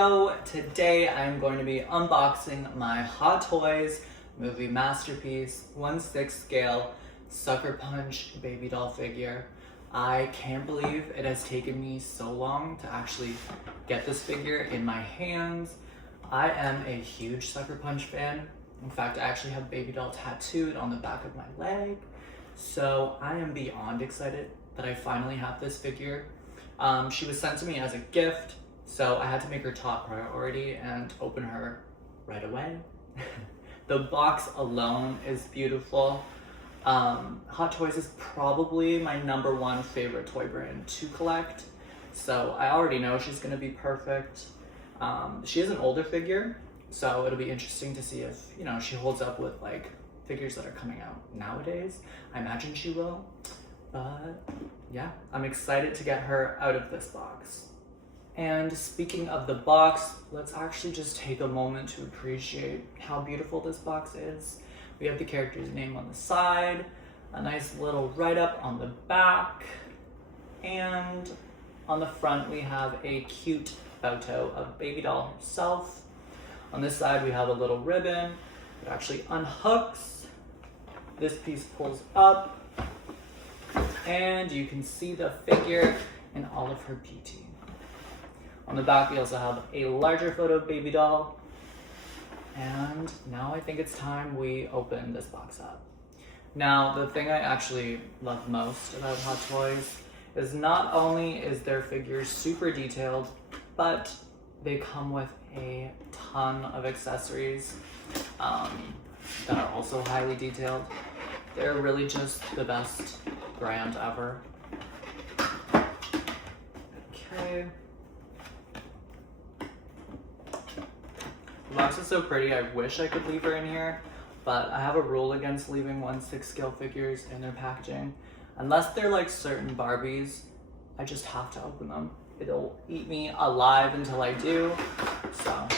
video. Today I'm going to be unboxing my Hot Toys movie masterpiece 1/6 scale SuckerPunch Babydoll figure. I can't believe it has taken me so long to actually get this figure in my hands. I am a huge SuckerPunch fan. In fact, I actually have Babydoll tattooed on the back of my leg. So I am beyond excited that I finally have this figure. She was sent to me as a gift, so I had to make her top priority and open her right away. The box alone is beautiful. Hot Toys is probably my #1 favorite toy brand to collect, so I already know she's gonna be perfect. She is an older figure, so it'll be interesting to see if, you know, she holds up with like figures that are coming out nowadays. I imagine she will, but yeah, I'm excited to get her out of this box. And speaking of the box, let's actually just take a moment to appreciate how beautiful this box is. We have the character's name on the side, a nice little write-up on the back, and on the front we have a cute photo of Babydoll herself. On this side we have a little ribbon that actually unhooks. This piece pulls up, and you can see the figure in all of her beauty. On the back we also have a larger photo of Babydoll. And now I think it's time we open this box up. Now, the thing I actually love most about Hot Toys is not only is their figures super detailed, but they come with a ton of accessories that are also highly detailed. They're really just the best brand ever. Okay. The box is so pretty, I wish I could leave her in here, but I have a rule against leaving 1/6 scale figures in their packaging. Unless they're like certain Barbies, I just have to open them. It'll eat me alive until I do, so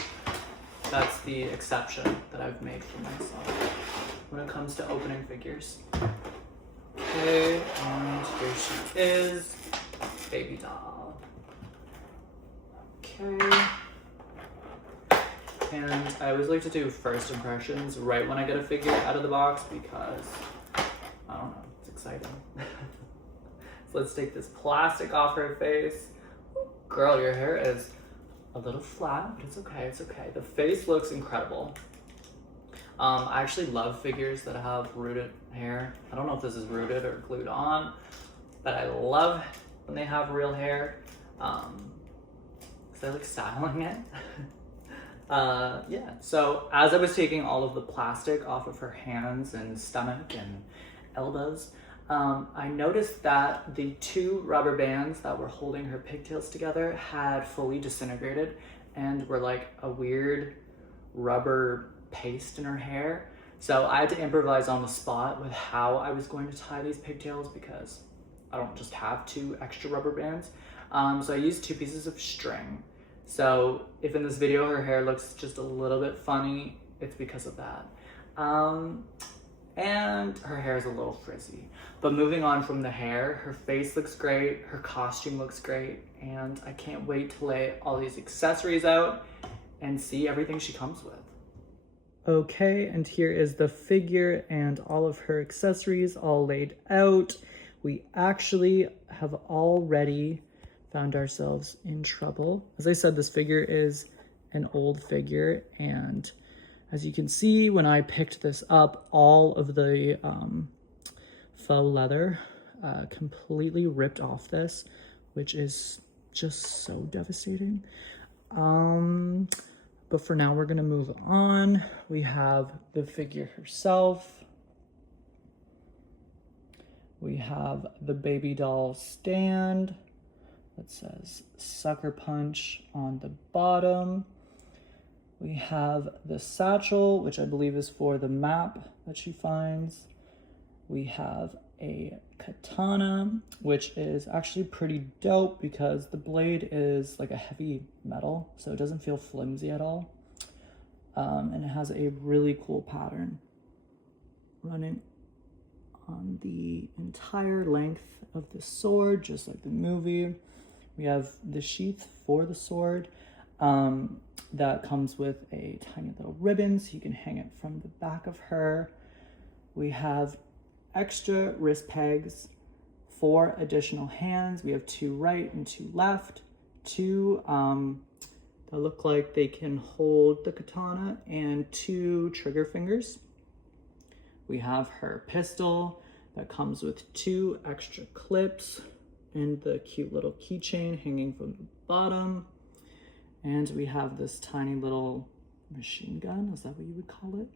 that's the exception that I've made for myself when it comes to opening figures. Okay, and here she is, Babydoll. Okay. And I always like to do first impressions right when I get a figure out of the box because, I don't know, it's exciting. So let's take this plastic off her face. Girl, your hair is a little flat, but it's okay, it's okay. The face looks incredible. I actually love figures that have rooted hair. I don't know if this is rooted or glued on, but I love when they have real hair, because I like styling it. Yeah, so as I was taking all of the plastic off of her hands and stomach and elbows, I noticed that the 2 rubber bands that were holding her pigtails together had fully disintegrated and were like a weird rubber paste in her hair. So I had to improvise on the spot with how I was going to tie these pigtails because I don't just have 2 extra rubber bands. So I used 2 pieces of string. So if in this video her hair looks just a little bit funny, it's because of that. And her hair is a little frizzy. But moving on from the hair, her face looks great, her costume looks great, and I can't wait to lay all these accessories out and see everything she comes with. Okay, and here is the figure and all of her accessories all laid out. We actually have already found ourselves in trouble. As I said, this figure is an old figure, and as you can see, when I picked this up, all of the faux leather completely ripped off this, which is just so devastating. But for now, we're gonna move on. We have the figure herself. We have the Babydoll stand that says SuckerPunch on the bottom. We have the satchel, which I believe is for the map that she finds. We have a katana, which is actually pretty dope because the blade is like a heavy metal, so it doesn't feel flimsy at all. And it has a really cool pattern running on the entire length of the sword, just like the movie. We have the sheath for the sword. that comes with a tiny little ribbon so you can hang it from the back of her. We have extra wrist pegs, 4 additional hands. We have 2 right and 2 left. 2 that look like they can hold the katana, and 2 trigger fingers. We have her pistol that comes with 2 extra clips and the cute little keychain hanging from the bottom. And we have this tiny little machine gun, is that what you would call it?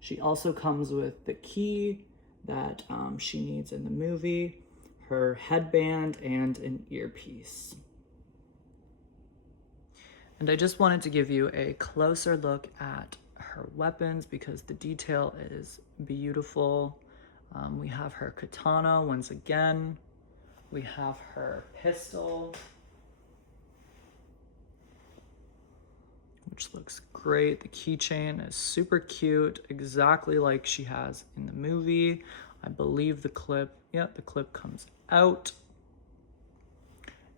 She also comes with the key that she needs in the movie, her headband, and an earpiece. And I just wanted to give you a closer look at her weapons because the detail is beautiful. We have her katana once again. We have her pistol, which looks great. The keychain is super cute, exactly like she has in the movie. I believe the clip comes out.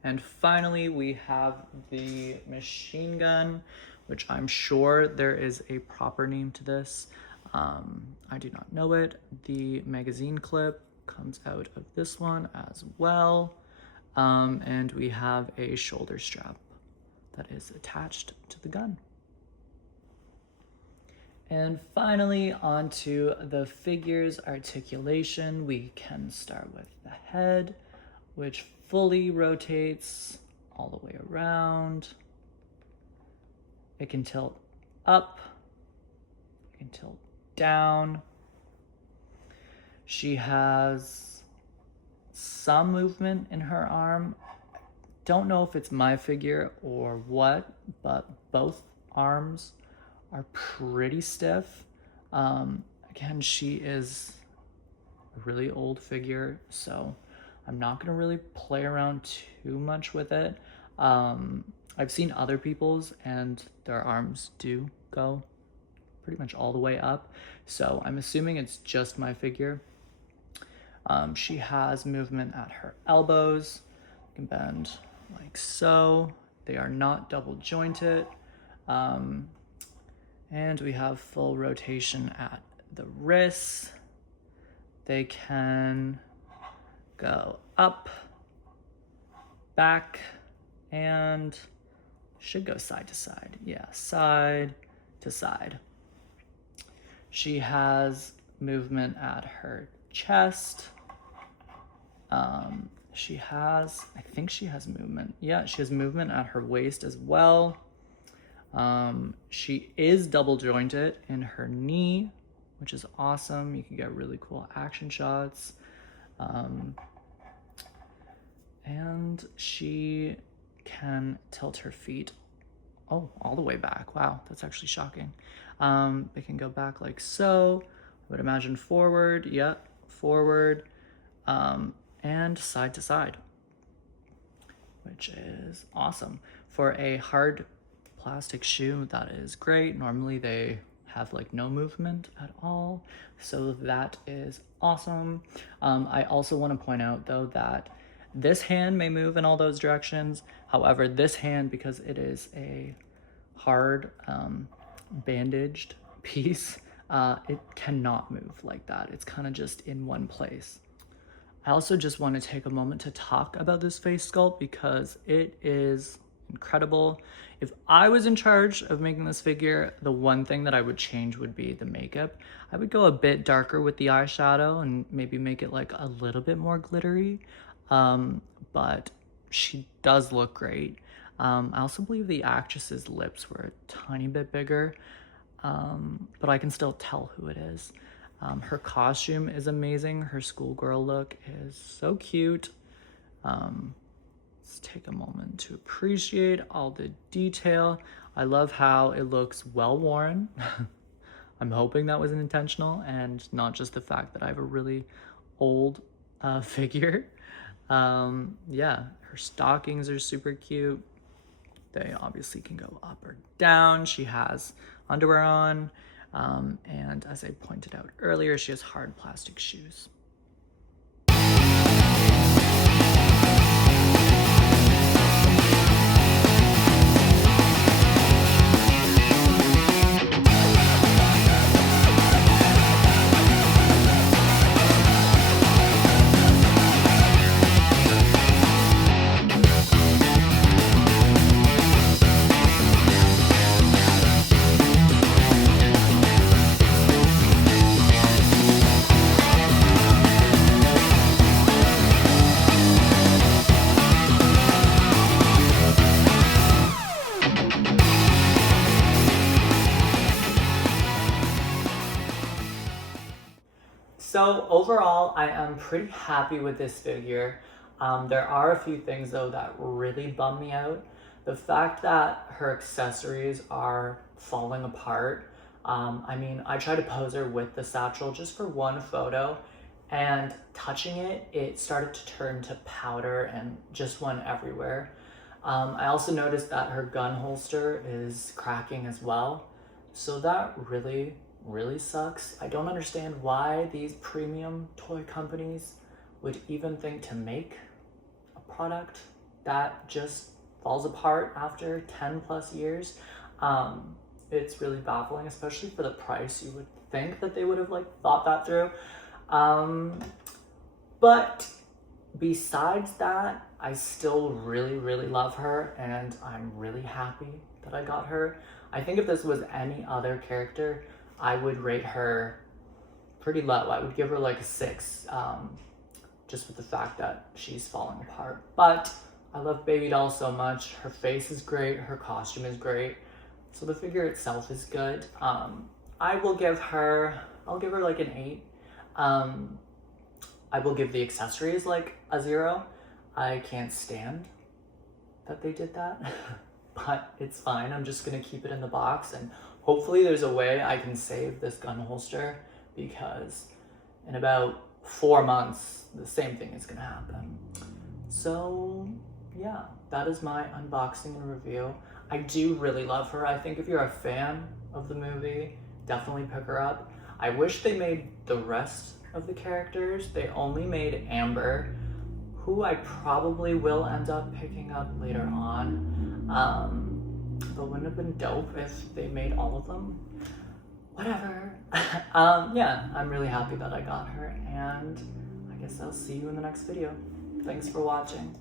And finally, we have the machine gun, which I'm sure there is a proper name to this. I do not know it. The magazine clip comes out of this one as well. And we have a shoulder strap that is attached to the gun. And finally, onto the figure's articulation. We can start with the head, which fully rotates all the way around. It can tilt up, it can tilt down. She has some movement in her arm. Don't know if it's my figure or what, but both arms are pretty stiff. Again, she is a really old figure, so I'm not gonna really play around too much with it. I've seen other people's and their arms do go pretty much all the way up, so I'm assuming it's just my figure. She has movement at her elbows. You can bend like so. They are not double jointed. And we have full rotation at the wrists. They can go up, back, and should go side to side. Yeah, side to side. She has movement at her chest. I think she has movement. Yeah, she has movement at her waist as well. She is double jointed in her knee, which is awesome. You can get really cool action shots. And she can tilt her feet all the way back. Wow, that's actually shocking. They can go back like so. I would imagine forward, forward, and side to side, which is awesome. For a hard plastic shoe, that is great. Normally they have like no movement at all, so that is awesome. I also want to point out though that this hand may move in all those directions. However, this hand, because it is a hard bandaged piece, it cannot move like that. It's kind of just in one place. I also just want to take a moment to talk about this face sculpt because it is incredible. If I was in charge of making this figure, the one thing that I would change would be the makeup. I would go a bit darker with the eyeshadow and maybe make it like a little bit more glittery. But she does look great. I also believe the actress's lips were a tiny bit bigger, but I can still tell who it is. Her costume is amazing. Her schoolgirl look is so cute. Let's take a moment to appreciate all the detail. I love how it looks well worn. I'm hoping that was intentional and not just the fact that I have a really old figure. Yeah, her stockings are super cute. They obviously can go up or down. She has underwear on. And as I pointed out earlier, she has hard plastic shoes. So overall, I am pretty happy with this figure. There are a few things though that really bum me out. The fact that her accessories are falling apart. I mean, I tried to pose her with the satchel just for one photo, and touching it, it started to turn to powder and just went everywhere. I also noticed that her gun holster is cracking as well. So that really sucks. I don't understand why these premium toy companies would even think to make a product that just falls apart after 10 plus years. It's really baffling, especially for the price. You would think that they would have like thought that through. But besides that, I still really love her, and I'm really happy that I got her. I think if this was any other character, I would rate her pretty low. I would give her like a 6, just with the fact that she's falling apart. But I love Babydoll so much. Her face is great, her costume is great, so the figure itself is good. I'll give her like an 8. I will give the accessories like a 0. I can't stand that they did that, but it's fine. I'm just gonna keep it in the box, and hopefully there's a way I can save this gun holster, because in about 4 months, the same thing is gonna happen. So yeah, that is my unboxing and review. I do really love her. I think if you're a fan of the movie, definitely pick her up. I wish they made the rest of the characters. They only made Amber, who I probably will end up picking up later on. But wouldn't it have been dope if they made all of them? Whatever. Yeah, I'm really happy that I got her, and I guess I'll see you in the next video. Thanks for watching.